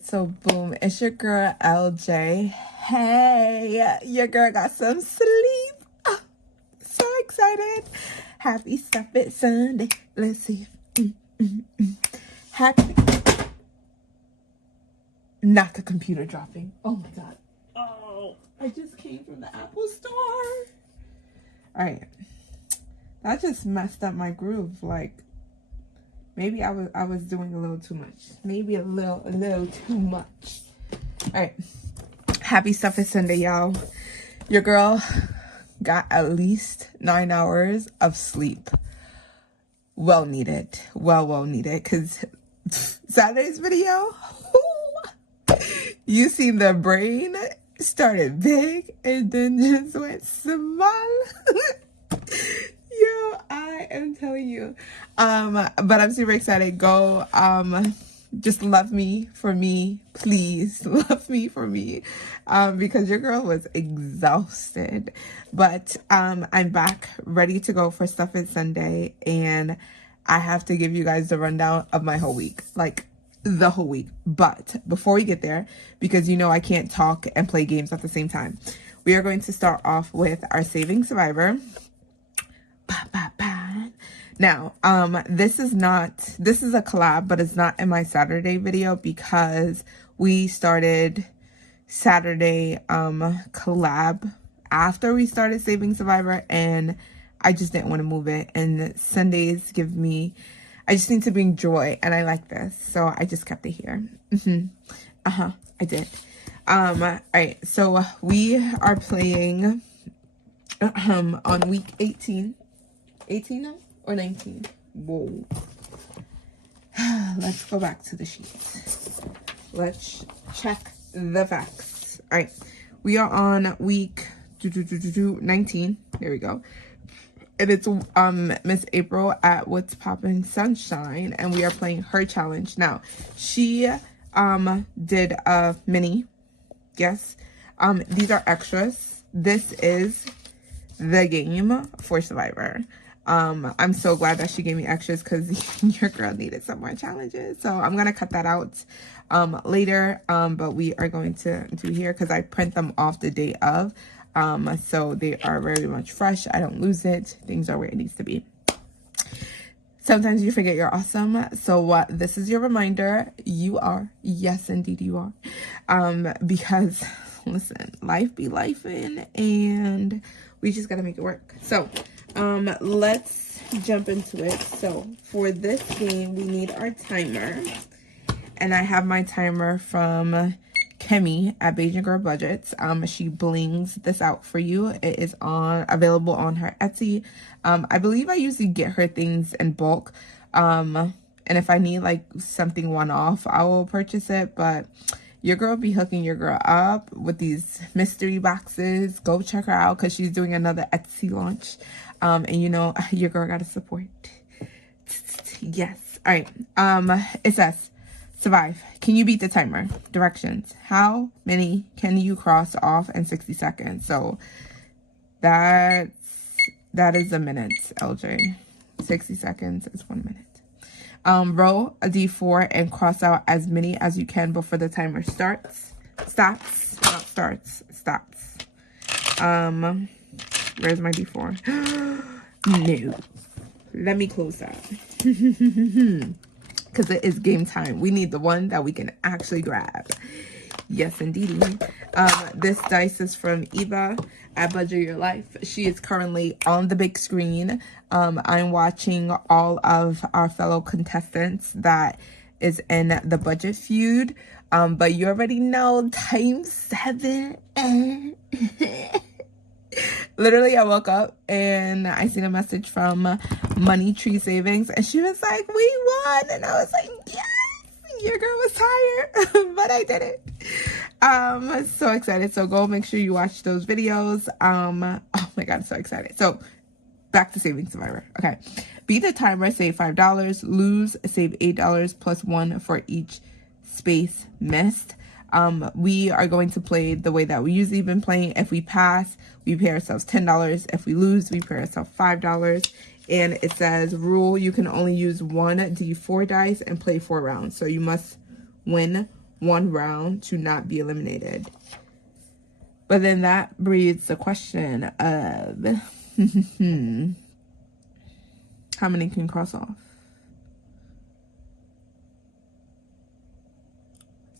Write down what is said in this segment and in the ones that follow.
right, so boom, it's your girl LJ. Hey, your girl got some sleep. Oh, so excited. Happy Stuff It Sunday. Let's see. Happy. Not the computer dropping. Oh my god. Oh, I just came from the Apple store. All right, that just messed up my groove. Like, maybe I was doing a little too much. Maybe a little too much. All right. Happy Stuff It Sunday, y'all. Your girl got at least 9 hours of sleep. Well needed. Well needed. Because Saturday's video, you seen the brain started big and then just went small. Yo, I am telling you. But I'm super excited. Go just love me for me, please. Love me for me. Because your girl was exhausted. But I'm back ready to go for Stuff It Sunday, and I have to give you guys the rundown of my whole week. Like, the whole week. But before we get there, because you know I can't talk and play games at the same time, we are going to start off with our Saving Survivor. Now, this is a collab, but it's not in my Saturday video because we started Saturday collab after we started Saving Survivor, and I just didn't want to move it. And Sundays give me, I just need to bring joy, and I like this, so I just kept it here. I did. All right, so we are playing on week 18 now or 19. Whoa. Let's go back to the sheets. Let's check the facts. All right, we are on week 19. There we go. And it's Miss April at What's Poppin' Sunshine, and we are playing her challenge. Now, she did a mini. Yes. These are extras. This is the game for Survivor. I'm so glad that she gave me extras because your girl needed some more challenges. So I'm gonna cut that out later. But we are going to do here because I print them off the day of. So they are very much fresh. I don't lose it. Things are where it needs to be. Sometimes you forget you're awesome. So this is your reminder. You are. Yes, indeed you are. Because listen, life be lifing, and we just gotta make it work. So let's jump into it. So for this game, we need our timer, and I have my timer from Kemi at Beijing Girl Budgets. She blings this out for you. It is available on her Etsy. I believe I usually get her things in bulk, and if I need like something one-off, I will purchase it. But your girl be hooking your girl up with these mystery boxes. Go check her out because she's doing another Etsy launch. And you know, your girl gotta support. Yes. All right. It says, survive. Can you beat the timer? Directions. How many can you cross off in 60 seconds? So that is a minute, LJ. 60 seconds is 1 minute. Roll a d4 and cross out as many as you can before the timer stops. Where's my d4? No. Let me close that. Because it is game time. We need the one that we can actually grab. Yes, indeed. This dice is from Eva at Budget Your Life. She is currently on the big screen. I'm watching all of our fellow contestants that is in the budget feud. But you already know, times 7. Literally, I woke up and I seen a message from Money Tree Savings, and she was like, "We won," and I was like, "Yes!" Your girl was tired, but I did it. So excited. So go make sure you watch those videos. Oh my god, I'm so excited. So back to Saving Survivor. Okay, beat the timer, save $5. Lose, save $8 plus 1 for each space missed. We are going to play the way that we usually been playing. If we pass, we pay ourselves $10. If we lose, we pay ourselves $5. And it says, rule, you can only use one d4 dice and play 4 rounds. So you must win one round to not be eliminated. But then that breeds the question of how many can cross off?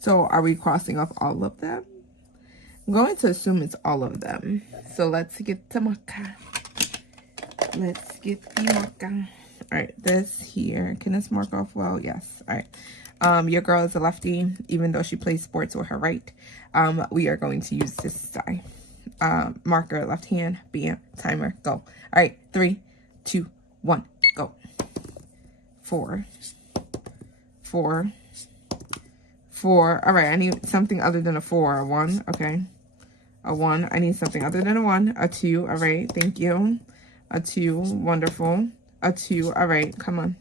So are we crossing off all of them? I'm going to assume it's all of them. So let's get the marker. Let's get the marker. All right, this here. Can this mark off well? Yes. All right. Your girl is a lefty, even though she plays sports with her right. We are going to use this side. Marker, left hand, bam, timer, go. All right, 3, 2, 1, go. 4, 4, 4. All right, I need something other than a 4. A 1, okay. A 1, I need something other than a 1. A 2, all right, thank you. A 2, wonderful. A 2, all right, come on.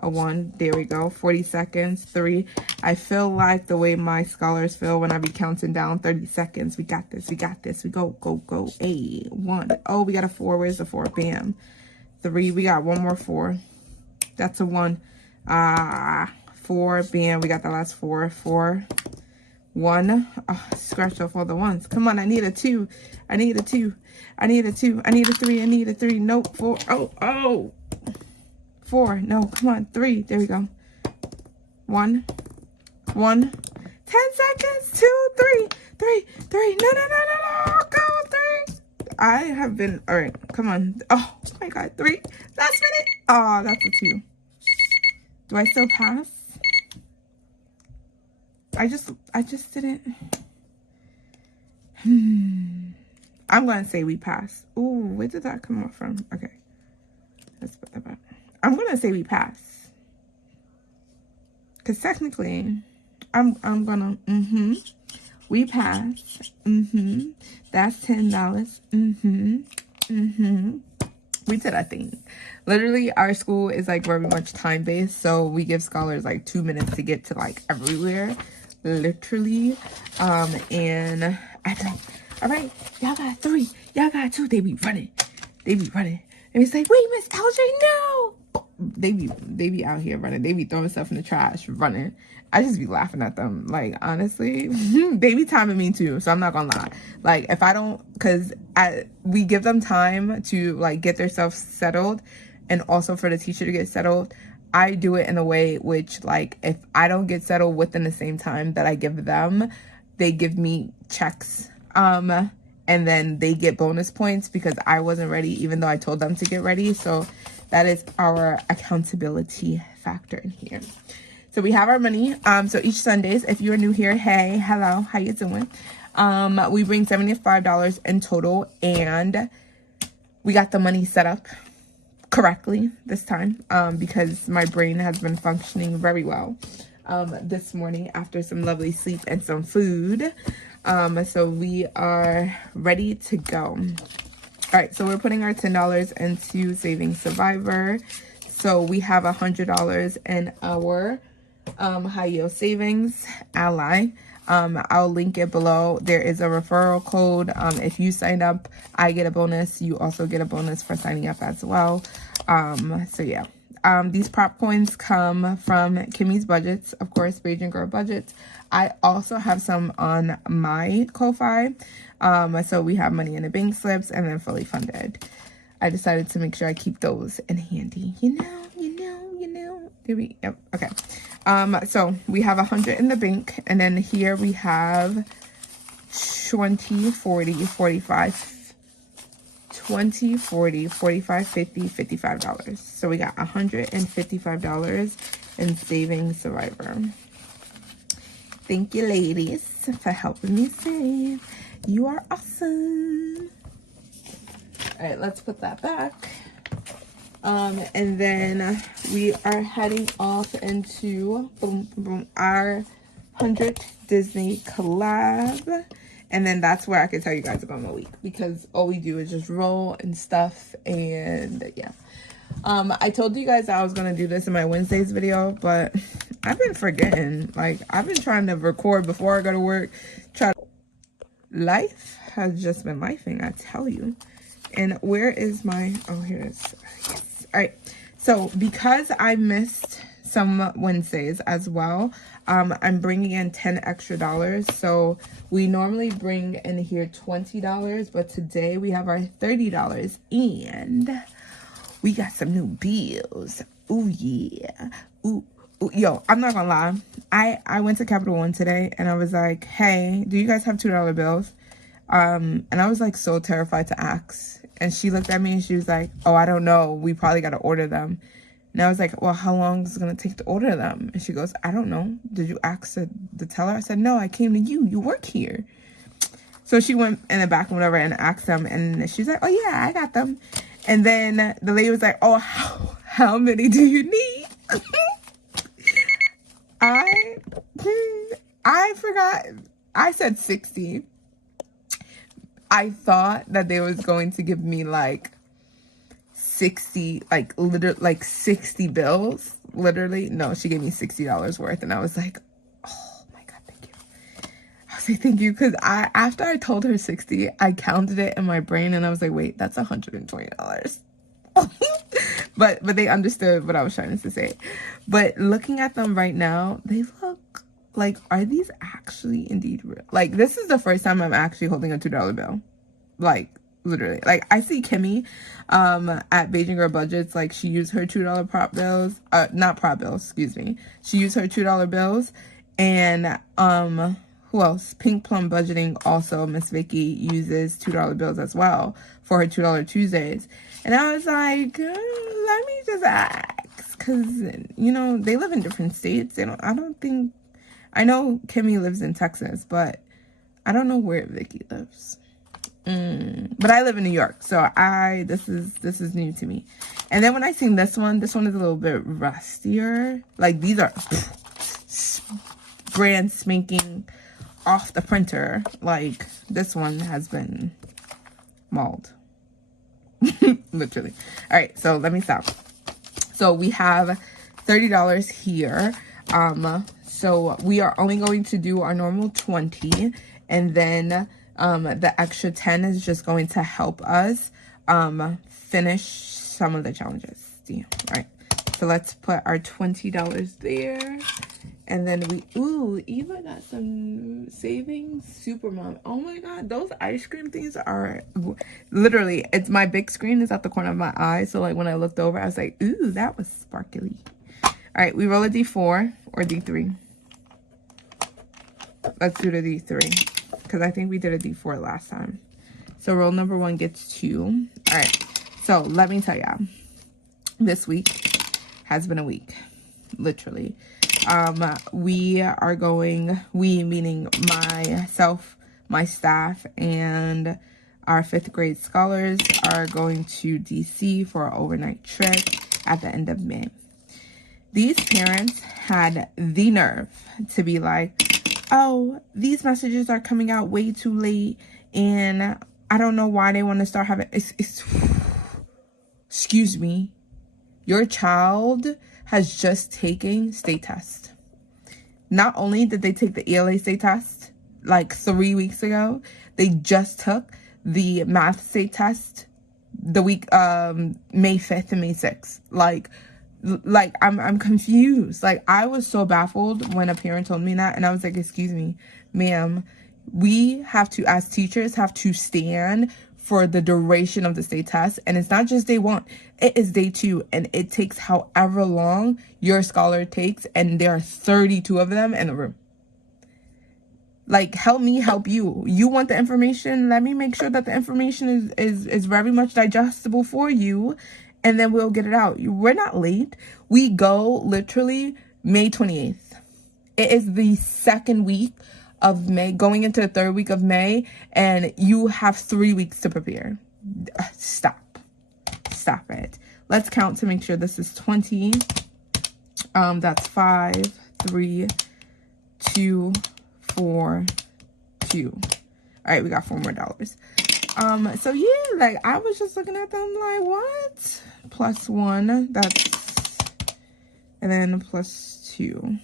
A 1, there we go. 40 seconds. 3. I feel like the way my scholars feel when I be counting down 30 seconds. We got this, we got this. We go, go, go. A 1. Oh, we got a 4. Where's the 4? Bam. 3, we got one more 4. That's a 1. 4, bam, we got the last 4. 4, 1. Oh, scratch off all the ones. Come on, I need a 2. I need a 2. I need a 2. I need a 3. I need a 3. Nope. 4. Oh. 4. No, come on. 3. There we go. 1. 1. 10 seconds. 2, 3. 3. 3. No. Go. 3. I have been. All right. Come on. Oh my God. 3. Last minute. Oh, that's a 2. Do I still pass? I just didn't. I'm going to say we pass. Ooh, where did that come up from? Okay. Let's put that back. I'm going to say we pass. Because technically, I'm going to, we pass. That's $10. We did our thing. Literally, our school is like very much time-based. So we give scholars like 2 minutes to get to like everywhere. Literally. And I think, all right, y'all got 3. Y'all got 2. They be running. They be running. And it's like, wait, Miss LJ, no. They be out here running. They be throwing stuff in the trash, running. I just be laughing at them. Like, honestly, they be timing me too. So I'm not gonna lie. Like, if I don't, because we give them time to like get themselves settled, and also for the teacher to get settled. I do it in a way which, like, if I don't get settled within the same time that I give them, they give me checks. And then they get bonus points because I wasn't ready, even though I told them to get ready. So that is our accountability factor in here. So we have our money. So each Sundays, if you're new here, hey, hello, how you doing? We bring $75 in total, and we got the money set up correctly this time, because my brain has been functioning very well this morning after some lovely sleep and some food. So we are ready to go. All right, so we're putting our $10 into Saving Survivor. So we have $100 in our high yield savings ally. I'll link it below. There is a referral code. If you sign up, I get a bonus. You also get a bonus for signing up as well. So yeah. These prop coins come from Kimmy's budgets, of course, Beijing Girl budgets. I also have some on my Ko-Fi. So we have money in the bank slips and then fully funded. I decided to make sure I keep those in handy. You know. There we go. Okay. So we have 100 in the bank, and then here we have 20, 40, 45, 20, 40, 45, 50, $55. So we got $155 in Saving Survivor. Thank you, ladies, for helping me save. You are awesome. All right, let's put that back. And then we are heading off into our 100th Disney collab. And then that's where I can tell you guys about my week, because all we do is just roll and stuff. And yeah, I told you guys I was going to do this in my Wednesdays video, but I've been forgetting. Like, I've been trying to record before I go to work. Life has just been lifing, I tell you. And where is my, oh, here it is. Yes. All right, so because I missed some Wednesdays as well. I'm bringing in $10 extra. So we normally bring in here $20, but today we have our $30 and we got some new bills. Ooh, yeah. Ooh. Yo, I'm not gonna lie. I went to Capital One today and I was like, hey, do you guys have $2 bills? And I was like so terrified to ask. And she looked at me and she was like, oh, I don't know. We probably got to order them. And I was like, well, how long is it going to take to order them? And she goes, I don't know. Did you ask the teller? I said, no, I came to you. You work here. So she went in the back and whatever and asked them. And she's like, oh, yeah, I got them. And then the lady was like, oh, how many do you need? I forgot. I said 60. I thought that they was going to give me like 60, like 60 bills. Literally. No, she gave me $60 worth. And I was like, oh my God, thank you. I was like, thank you. Because after I told her 60, I counted it in my brain and I was like, wait, that's $120. but they understood what I was trying to say. But looking at them right now, they look like, are these actually indeed real? Like, this is the first time I'm actually holding a $2 bill. Like, literally. Like, I see Kimmy at Beijing Girl Budgets. Like, she used her $2 prop bills. Not prop bills, excuse me. She used her $2 bills. And, who else? Pink Plum Budgeting also, Miss Vicky, uses $2 bills as well for her $2 Tuesdays. And I was like, let me just ask. Because, you know, they live in different states. I know Kimmy lives in Texas, but I don't know where Vicky lives. But I live in New York, so this is new to me. And then when I seen this one is a little bit rustier. Like, these are brand spanking off the printer. Like, this one has been mauled. Literally. All right, so let me stop. So we have $30 here. So we are only going to do our normal 20, and then the extra 10 is just going to help us finish some of the challenges. Damn. All right. So let's put our $20 there. And then Eva got some savings. Supermom. Oh my God, those ice cream things are literally, it's my big screen is at the corner of my eye. So like when I looked over, I was like, ooh, that was sparkly. All right, we roll a D4 or D3. Let's do the D3 because I think we did a D4 last time. So roll number 1 gets 2. All right, so let me tell y'all, this week has been a week, literally. We are going, we meaning myself, my staff, and our 5th grade scholars are going to DC for an overnight trip at the end of May. These parents had the nerve to be like, oh, these messages are coming out way too late, and I don't know why they want to start having, excuse me, your child has just taken state test. Not only did they take the ELA state test like 3 weeks ago, they just took the math state test the week May 5th and May 6th. Like I'm confused. Like, I was so baffled when a parent told me that, and I was like, excuse me, ma'am, we have to, as teachers, have to stand for the duration of the state test. And it's not just day 1, it is day 2, and it takes however long your scholar takes, and there are 32 of them in the room. Like, help me help you. You want the information, let me make sure that the information is very much digestible for you, and then we'll get it out. We're not late. We go literally May 28th. It is the 2nd week of May, going into the 3rd week of May, and you have 3 weeks to prepare. Stop it. Let's count to make sure this is 20. That's 5, 3, 2, 4, 2. All right, we got $4 more. So yeah, like, I was just looking at them like, what? Plus 1, that's, and then plus 2.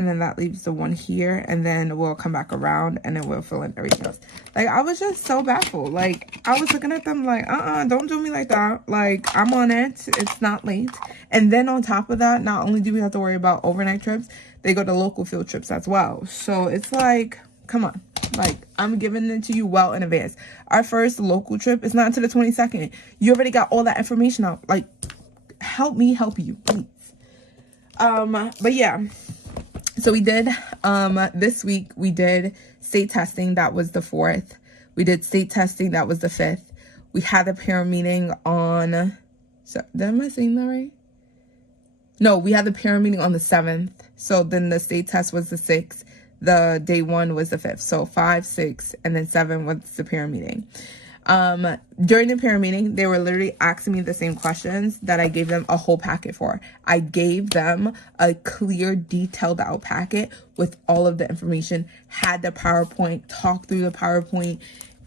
and then that leaves the one here, and then we'll come back around and then we'll fill in everything else. Like, I was just so baffled. Like, I was looking at them like, don't do me like that. Like, I'm on it. It's not late. And then on top of that, not only do we have to worry about overnight trips, they go to local field trips as well. So it's like, come on. Like, I'm giving it to you well in advance. Our first local trip is not until the 22nd. You already got all that information out. Like, help me help you, please. But yeah, so we did, this week we did state testing. That was the 4th. We did state testing. That was the 5th. We had a parent meeting on, so, am I saying that right? No, we had the parent meeting on the 7th. So then the state test was the 6th. The day 1 was the 5th. So 5, 6, and then 7 was the parent meeting. During the parent meeting, they were literally asking me the same questions that I gave them a whole packet for. I gave them a clear, detailed out packet with all of the information, had the PowerPoint, talked through the PowerPoint,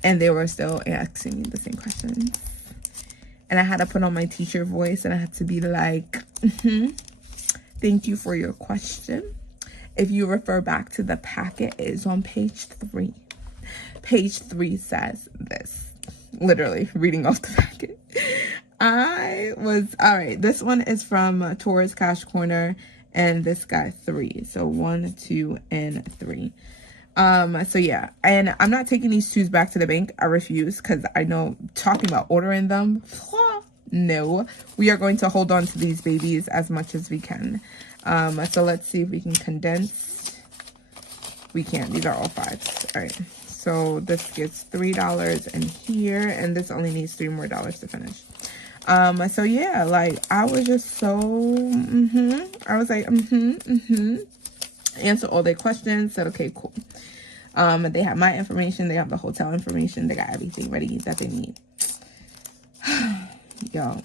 and they were still asking me the same questions. And I had to put on my teacher voice, and I had to be like, thank you for your question. If you refer back to the packet, it is on page 3. Page 3 says this. Literally reading off the packet. All right, this one is from Taurus Cash Corner, and this got 3. So 1, 2, and 3. So yeah, and I'm not taking these 2s back to the bank. I refuse, because I know talking about ordering them, no, we are going to hold on to these babies as much as we can. So let's see if we can condense. We can't. These are all 5s. All right. So this gets $3 in here, and this only needs $3 more to finish. So yeah, like, I was just so, I was like, answer all their questions, said, okay, cool. They have my information, they have the hotel information, they got everything ready that they need. Yo,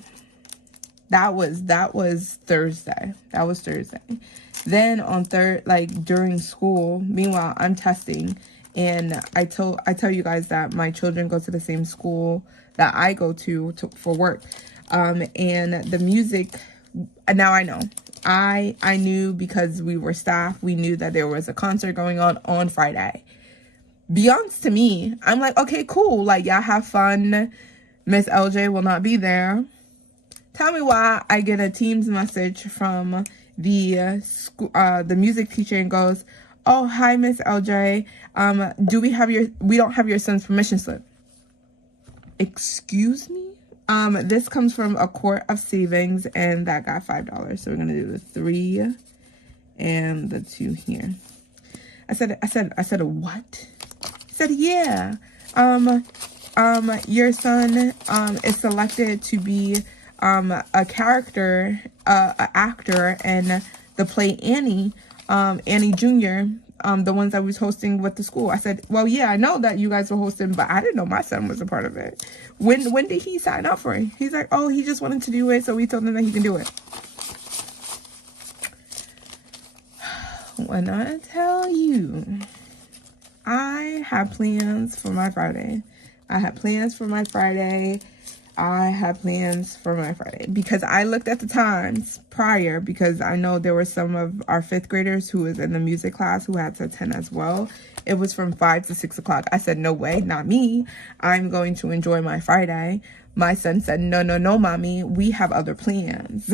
that was Thursday. That was Thursday. Then on during school, meanwhile, I'm testing. And I tell you guys that my children go to the same school that I go to for work. And the music, now I know. I knew because we were staff. We knew that there was a concert going on Friday. Beyonce to me, I'm like, okay, cool. Like, y'all have fun. Miss LJ will not be there. Tell me why I get a Teams message from the music teacher and goes, oh, hi, Miss LJ. We don't have your son's permission slip. Excuse me? This comes from a quart of savings, and that got $5. So we're gonna do the 3 and the 2 here. I said a what? I said, yeah. Your son is selected to be a character, an actor in the play Annie. Annie Jr., the ones I was hosting with the school. I said, well, yeah, I know that you guys were hosting, but I didn't know my son was a part of it. When did he sign up for it? He's like, oh, he just wanted to do it, so we told him that he can do it. When I tell you, I have plans for my Friday. Because I looked at the times prior, because I know there were some of our 5th graders who was in the music class who had to attend as well. It was from 5 to 6 o'clock. I said, no way, not me. I'm going to enjoy my Friday. My son said, no, mommy, we have other plans.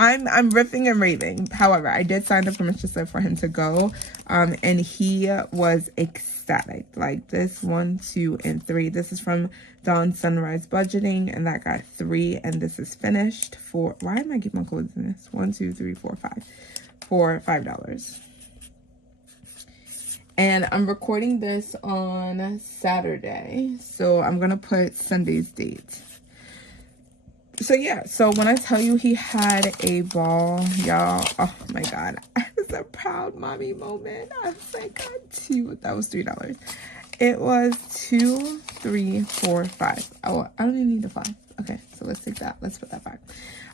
I'm riffing and raving. However, I did sign the permission slip for him to go. And he was ecstatic. Like, this 1, 2, and 3. This is from Dawn Sunrise Budgeting, and that got 3. And this is finished for, why am I getting my codes in this? 1, 2, 3, 4, 5. For $5. And I'm recording this on Saturday. So I'm going to put Sunday's date. So yeah, so when I tell you he had a ball, y'all, oh my God, it was a proud mommy moment. I was like, God, that was $3. It was 2, 3, 4, 5. Oh, I don't even need the 5. Okay, so let's take that. Let's put that back.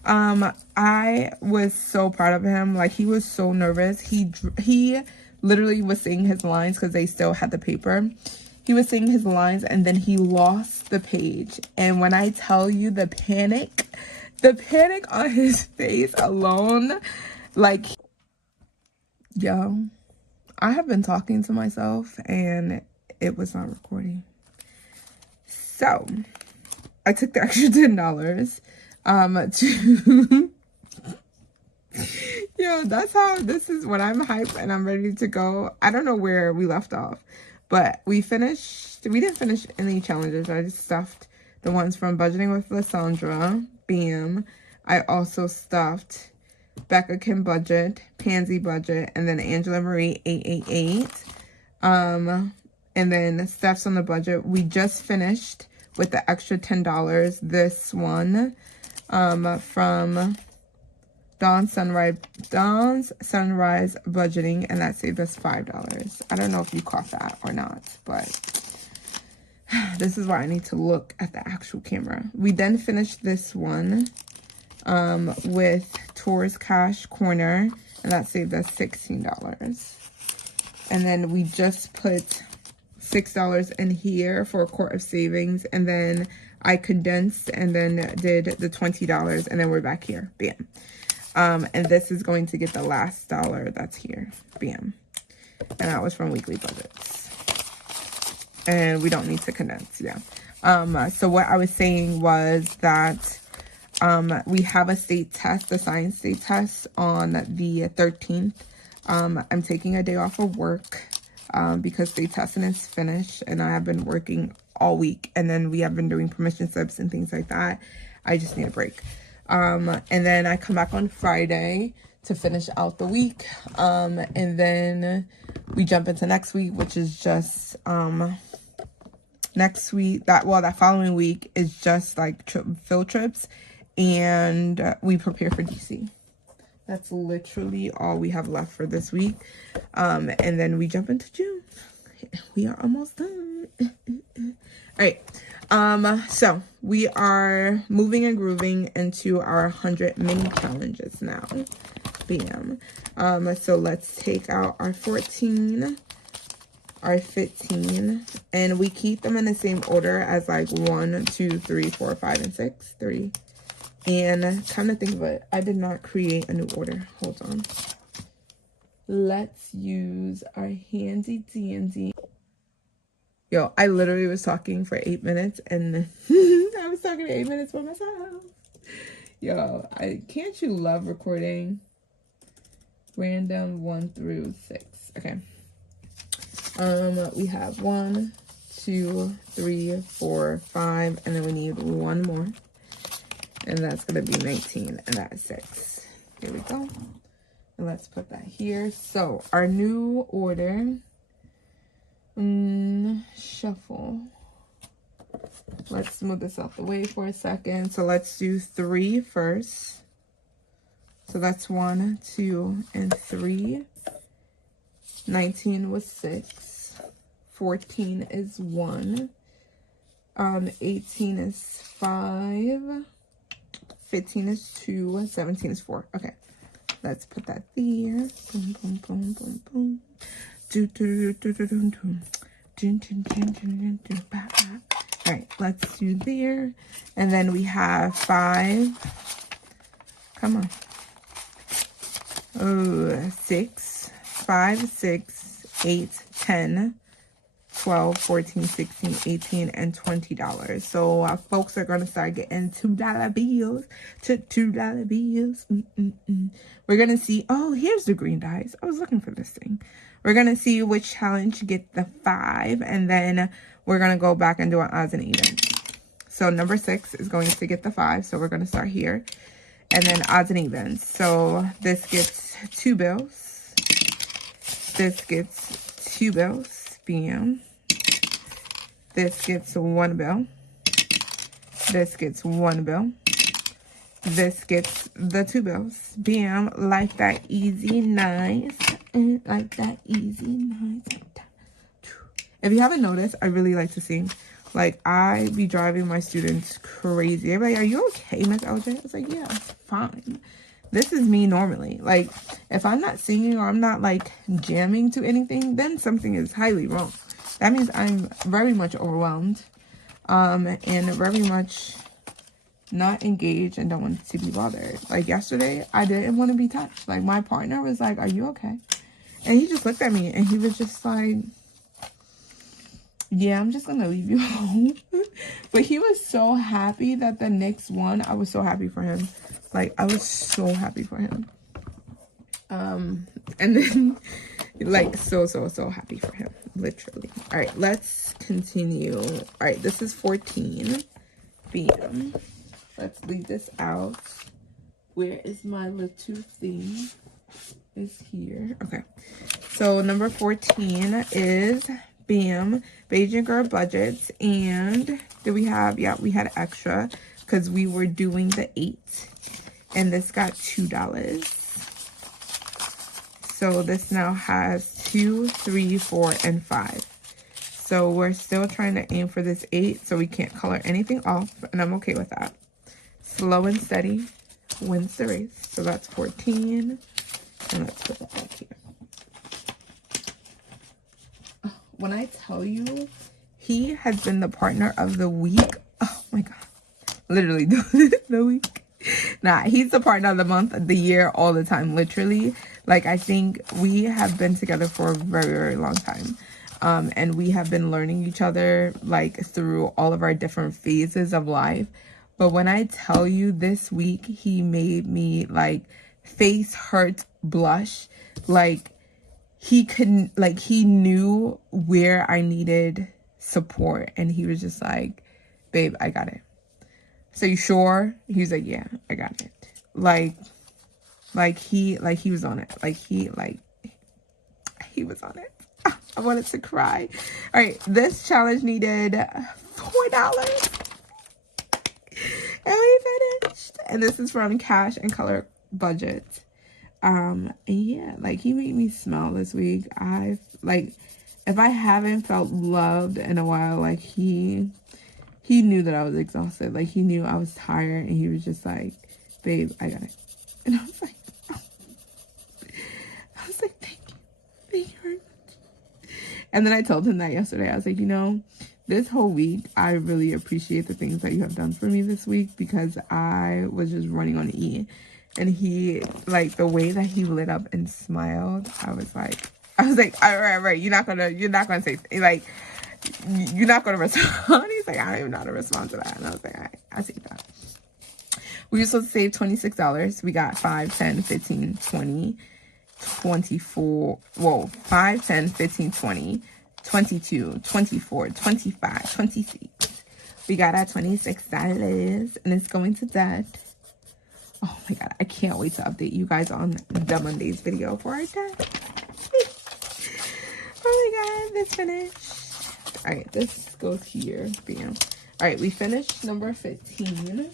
I was so proud of him. Like, he was so nervous. He literally was saying his lines because they still had the paper. He was saying his lines, and then he lost the page. And when I tell you the panic The panic on his face alone, like, yo, I have been talking to myself and it was not recording. So I took the extra $10 to yo, that's how this is when I'm hyped and I'm ready to go. I don't know where we left off, but we didn't finish any challenges. I just stuffed the ones from Budgeting with Lysandra, bam. I also stuffed Becca Kim Budget, Pansy Budget, and then Angela Marie 888. And then Steph's on the Budget. We just finished with the extra $10. This one from Dawn's Sunrise Budgeting, and that saved us $5. I don't know if you caught that or not, but this is why I need to look at the actual camera. We then finished this one with Tours Cash Corner, and that saved us $16. And then we just put $6 in here for a quart of savings, and then I condensed and then did the $20, and then we're back here, bam. And this is going to get the last dollar that's here, bam. And that was from Weekly Budgets, and we don't need to condense, yeah. So what I was saying was that we have a state test, the science state test, on the 13th. I'm taking a day off of work because state testing is finished, and I have been working all week, and then we have been doing permission slips and things like that. I just need a break. And then I come back on Friday to finish out the week. And then we jump into next week, which is just next week, that following week is just like field trips, and we prepare for DC. That's literally all we have left for this week. And then we jump into June. We are almost done. All right. So we are moving and grooving into our 100 mini challenges now. Bam. So let's take out our 14, our 15, and we keep them in the same order as like 1, 2, 3, 4, 5, and 6. 3. And come to think of it, I did not create a new order. Hold on. Let's use our handy dandy. Yo, I literally was talking for 8 minutes, and I was talking 8 minutes by myself. Yo, can't you love recording? Random 1 through 6. Okay. We have 1, 2, 3, 4, 5, and then we need one more. And that's going to be 19, and that's 6. Here we go. And let's put that here. So, our new order. Shuffle. Let's move this out the way for a second. So, let's do 3 first. So, that's 1, 2, and 3. 19 was 6. 14 is 1. 18 is 5. 15 is 2, 17 is 4. Okay, let's put that there. Boom, boom, boom, boom, boom. Do, do, do, do, do, do. Do, do, do, do, do, do. Bah, bah. All right, let's do there. And then we have 5. Come on. Oh, 6. 5, 6, 8, 10. 12, 14, 16, 18, and $20. So folks are going to start getting $2 bills to $2 bills. We're going to see, oh, here's the green dice. I was looking for this thing. We're going to see which challenge get the 5, and then we're going to go back and do an odds and evens. So number 6 is going to get the 5. So we're going to start here, and then odds and evens. So this gets 2 bills. This gets 2 bills. Bam. This gets 1 bill. This gets 1 bill. This gets the 2 bills. Bam. Like that easy, nice. Like that easy, nice. If you haven't noticed, I really like to sing. Like, I be driving my students crazy. They're like, are you okay, Miss LJ? I was like, yeah, fine. This is me normally. Like, if I'm not singing or I'm not, like, jamming to anything, then something is highly wrong. That means I'm very much overwhelmed and very much not engaged and don't want to be bothered. Like yesterday, I didn't want to be touched. Like my partner was like, "Are you okay?" And he just looked at me and he was just like, "Yeah, I'm just gonna leave you alone." But he was so happy that the next one, I was so happy for him. Like I was so happy for him. And then like so happy for him, literally. All right, let's continue. All right, this is 14. Bam. Let's leave this out. Where is my little thing? Is here. Okay, so number 14 is bam, Beijing Girl Budgets. And did we have, yeah, we had extra because we were doing the 8, and this got $2. So this now has 2, 3, 4, and 5. So we're still trying to aim for this 8 so we can't color anything off, and I'm okay with that. Slow and steady wins the race. So that's 14. And let's put that back here. When I tell you, he has been the partner of the week. Oh my God. Literally the week. Nah, he's the partner of the month, the year, all the time, literally. Like, I think we have been together for a very, very long time. And we have been learning each other, like, through all of our different phases of life. But when I tell you this week, he made me, like, face hurt, blush. Like, he couldn't, like, he knew where I needed support. And he was just like, "Babe, I got it. So you sure?" He was like, "Yeah, I got it." Like he was on it. He was on it. I wanted to cry. All right, this challenge needed $4. And we finished. And this is from Cash and Color Budget. And yeah, like, he made me smile this week. I, like, if I haven't felt loved in a while, like, he knew that I was exhausted. Like, he knew I was tired, and he was just like, "Babe, I got it." And I was like, oh. I was like, thank you very much. And then I told him that yesterday. I was like, you know, this whole week, I really appreciate the things that you have done for me this week, because I was just running on E. And he, like, the way that he lit up and smiled, I was like, all right, you're not gonna say, like, you're not gonna respond. He's like, "I don't even know how to respond to that." And I was like, all right, I see that. We were supposed to save $26. We got 5, 10, 15, 20, 24. Whoa, 5, 10, 15, 20, 22, 24, 25, 26. We got our $26, and it's going to that. Oh my God, I can't wait to update you guys on the Monday's video for our debt. Oh my God, this finished. All right, this goes here. Bam. All right, we finished number 15.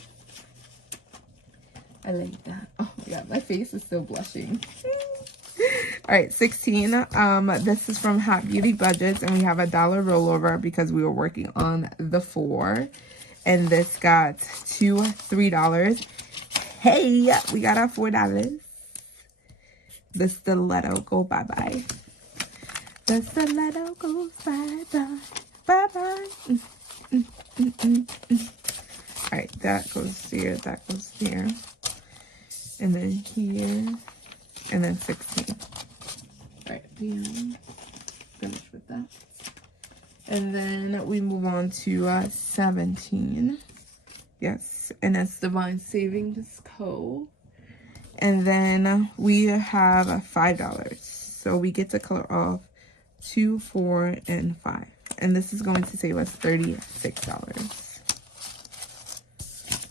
I like that. Oh my God, my face is still blushing. All right, 16. This is from Hot Beauty Budgets, and we have a $1 rollover because we were working on the 4. And this got $3. Hey, we got our $4. The stiletto go bye-bye. The stiletto goes bye-bye. Bye-bye. All right, that goes here. That goes here. And then here. And then 16. All right, finish with that. And then we move on to 17. Yes, and that's Divine Savings Co. And then we have $5. So we get to color off 2, 4, and 5. And this is going to save us $36.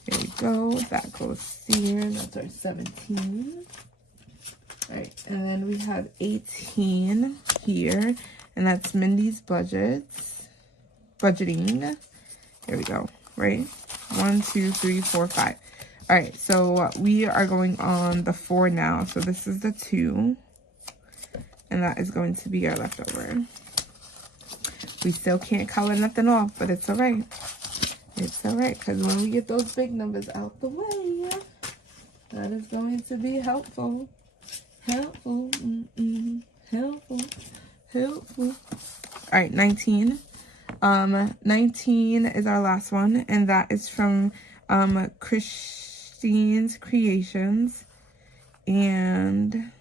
There we go. That goes here. That's our 17. All right, and then we have 18 here. And that's Mindy's Budgeting. There we go, right? 1, 2, 3, 4, 5. All right, so we are going on the 4 now. So this is the 2. And that is going to be our leftover. We still can't color nothing off, but it's all right. It's all right, because when we get those big numbers out the way, that is going to be helpful. Helpful. Helpful. All right, 19. 19 is our last one, and that is from Christine's Creations, and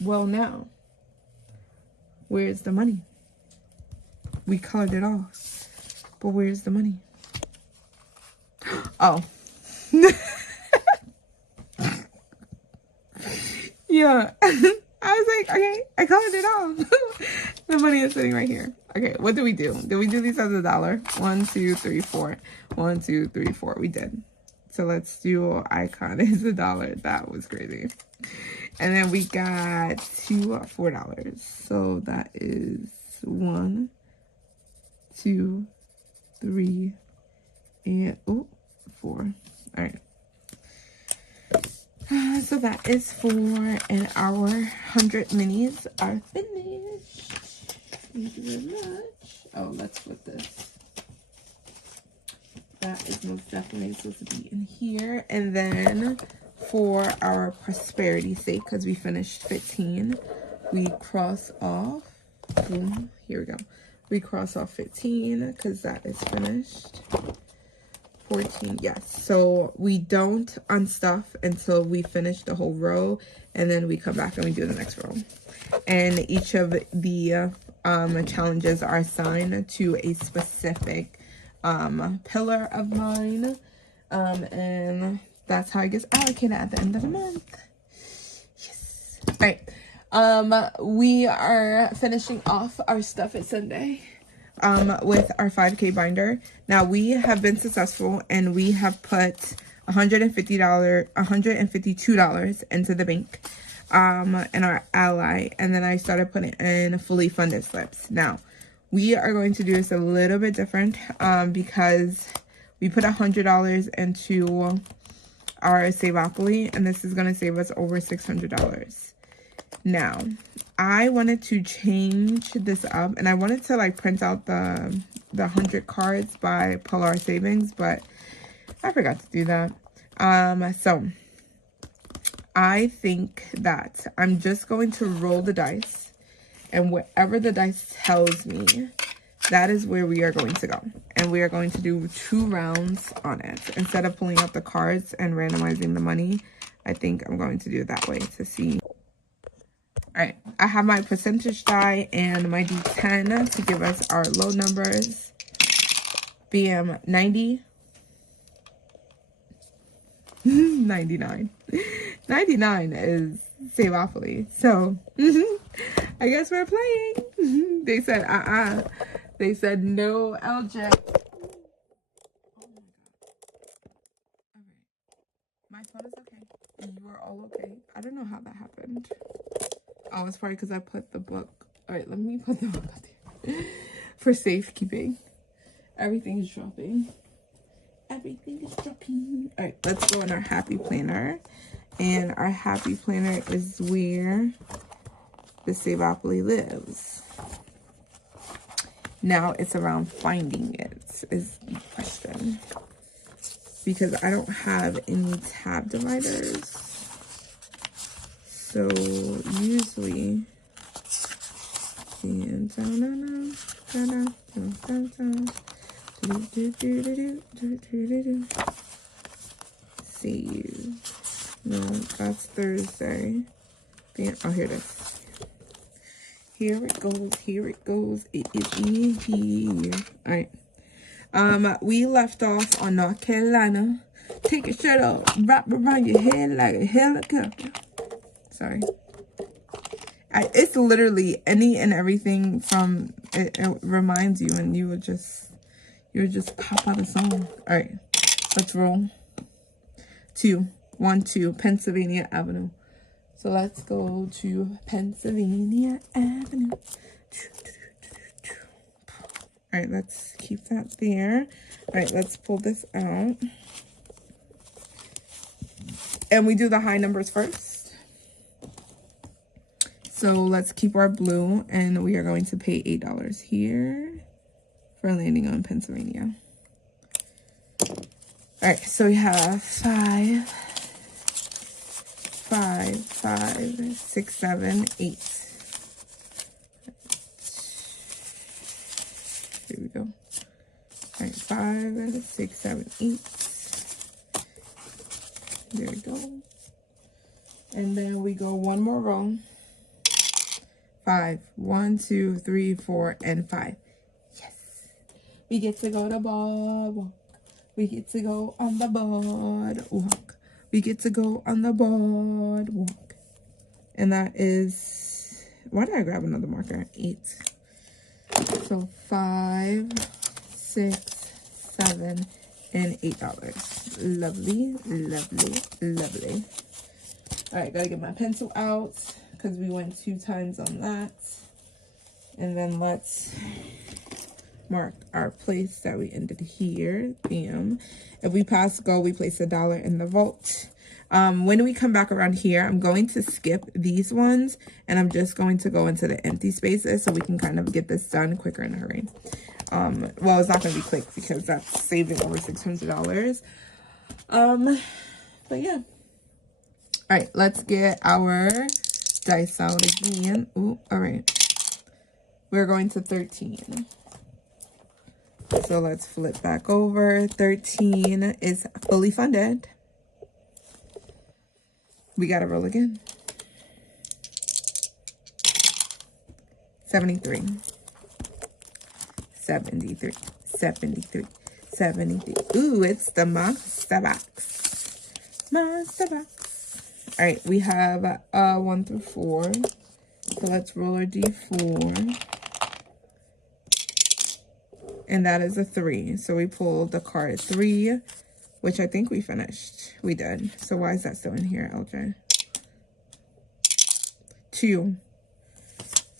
well, now where's the money? We colored it off, but where's the money? Oh. Yeah. I was like, okay, I colored it off. The money is sitting right here. Okay, what did we do? Did we do these as $1? 1, 2, 3, 4. 1, 2, 3, 4. We did. So let's do icon is $1. That was crazy. And then we got 2 $4. So that is 1, 2, 3, and 4. All right. So that is 4, and our 100 minis are finished. Thank you very much. Oh, let's put this. That is most definitely supposed to be in here. And then for our prosperity sake, because we finished 15, we cross off. Boom. Here we go. We cross off 15 because that is finished. 14, yes. So we don't unstuff until we finish the whole row, and then we come back and we do the next row. And each of the challenges are assigned to a specific pillar of mine, and that's how it gets allocated at the end of the month. Yes. All right. We are finishing off our stuff at Sunday with our 5K binder. Now we have been successful, and we have put $152 into the bank in our ally, and then I started putting in fully funded slips. Now we are going to do this a little bit different because we put $100 into our Saveopoly, and this is going to save us over $600. Now I wanted to change this up, and I wanted to like print out the 100 cards by Polar Savings, but I forgot to do that. So I think that I'm just going to roll the dice, and whatever the dice tells me, that is where we are going to go. And we are going to do 2 rounds on it. Instead of pulling out the cards and randomizing the money, I think I'm going to do it that way to see. All right, I have my percentage die and my D10 to give us our low numbers. BM 90. 99. 99 is Saveopoly. So, I guess we're playing. They said, They said no LJ. Oh my God. All right. My phone is okay. You are all okay. I don't know how that happened. Oh, it's probably because I put the book. All right, let me put the book up there for safekeeping. Everything is dropping. Everything is dropping. All right, let's go in our happy planner. And our happy planner is where the Saveopoly lives. Now it's around finding it is the question. Because I don't have any tab dividers. So usually, and save. No, that's Thursday. Oh, here it is. Here it goes. Here it goes. It is in here. All right. We left off on North Carolina. Take your shirt off, wrap around your head like a helicopter. Sorry. It's literally any and everything from it reminds you, and you would just pop out a song. All right, let's roll. 2, 1, 2, Pennsylvania Avenue. So let's go to Pennsylvania Avenue. All right, let's keep that there. All right, let's pull this out. And we do the high numbers first. So let's keep our blue, and we are going to pay $8 here for landing on Pennsylvania. All right, so we have 5, 6, 7, 8. 3, we go. All right, 5, 6, 7, 8. There we go. And then we go one more row. 5. 1, 2, 3, 4, and 5. Yes. We get to go to boardwalk. We get to go on the boardwalk. We get to go on the boardwalk. And that is, why did I grab another marker? 8. So 5, 6, 7, and $8. Lovely, lovely, lovely. All right, gotta get my pencil out because we went 2 times on that. And then let's mark our place that we ended here. Bam. If we pass go, we place $1 in the vault. When we come back around here, I'm going to skip these ones and I'm just going to go into the empty spaces so we can kind of get this done quicker in a hurry. Well, it's not going to be quick because that's saving over $600. But yeah. All right, let's get our dice out again. Ooh, all right. We're going to 13. So let's flip back over. 13 is fully funded. We got to roll again. 73. 73. 73. 73. Ooh, it's the monster box. Monster box. All right, we have 1 through 4. So let's roll our D4. And that is a 3. So we pulled the card 3, which I think we finished. We did. So why is that still in here, LJ? 2.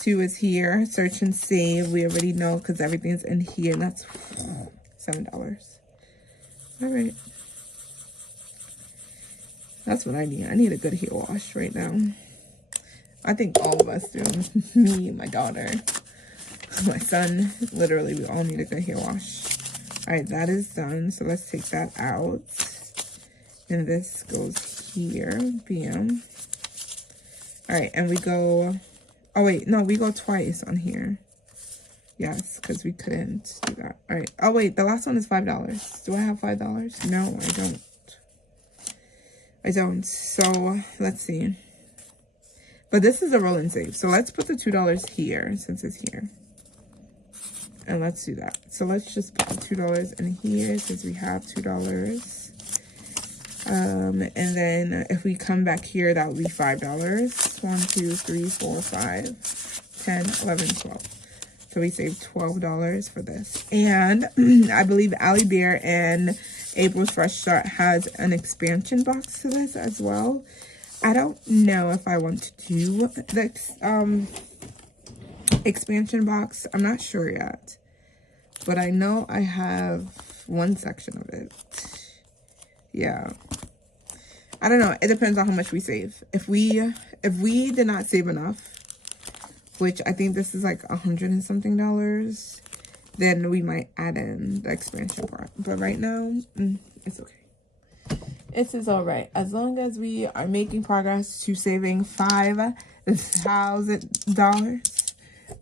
2 is here. Search and save. We already know because everything's in here. And that's $7. All right. That's what I need. I need a good hair wash right now. I think all of us do. Me, my daughter, my son. Literally, we all need a good hair wash. All right, that is done. So let's take that out. And this goes here. Bam. All right, and we go... Oh, wait. No, we go twice on here. Yes, because we couldn't do that. All right. Oh, wait. The last one is $5. Do I have $5? No, I don't. I don't. So let's see. But this is a roll and save. So let's put the $2 here since it's here. And let's do that. So let's just put the $2 in here since we have $2. And then if we come back here, that would be $5. 1, 2, 3, 4, 5, 10, 11, 12. So we saved $12 for this. And I believe Allie Bear and April's Fresh Start has an expansion box to this as well. I don't know if I want to do the expansion box. I'm not sure yet. But I know I have one section of it. Yeah. I don't know. It depends on how much we save. If we did not save enough, which I think this is like $100 and something, then we might add in the expansion part. But right now, it's okay. This is all right. As long as we are making progress to saving $5,000,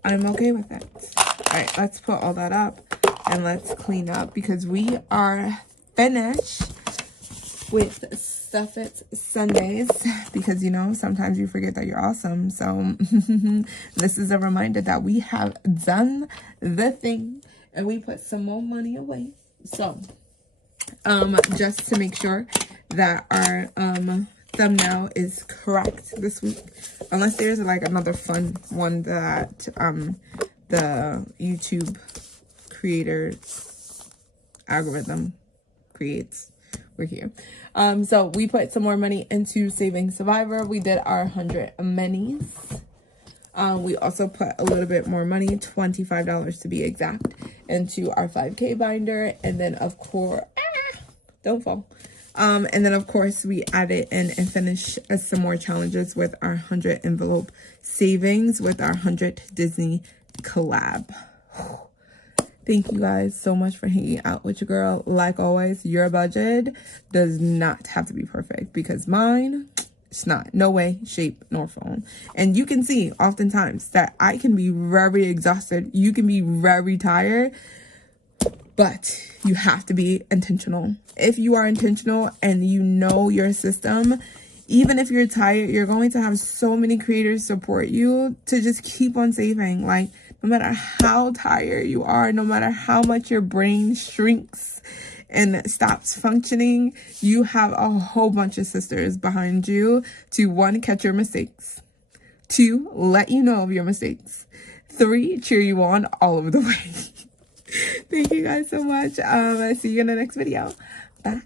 I'm okay with it. All right, let's put all that up and let's clean up because we are finished with Stuff It Sundays because, you know, sometimes you forget that you're awesome. So this is a reminder that we have done the thing and we put some more money away. So just to make sure that our thumbnail is correct this week, unless there's like another fun one that the YouTube creator algorithm creates. We're here. So we put some more money into Saving Survivor. We did our 100 minis. We also put a little bit more money, $25 to be exact, into our 5K binder. And then of course, don't fall. And then of course we added in and finished some more challenges with our 100 envelope savings with our 100 Disney collab. Thank you guys so much for hanging out with your girl. Like always, your budget does not have to be perfect because mine, it's not. No way, shape, nor form. And you can see oftentimes that I can be very exhausted. You can be very tired. but you have to be intentional. If you are intentional and you know your system, even if you're tired, you're going to have so many creators support you to just keep on saving. Like, no matter how tired you are, no matter how much your brain shrinks and stops functioning, you have a whole bunch of sisters behind you to, 1, catch your mistakes, 2, let you know of your mistakes, 3, cheer you on all over the way. Thank you guys so much. See you in the next video. Bye.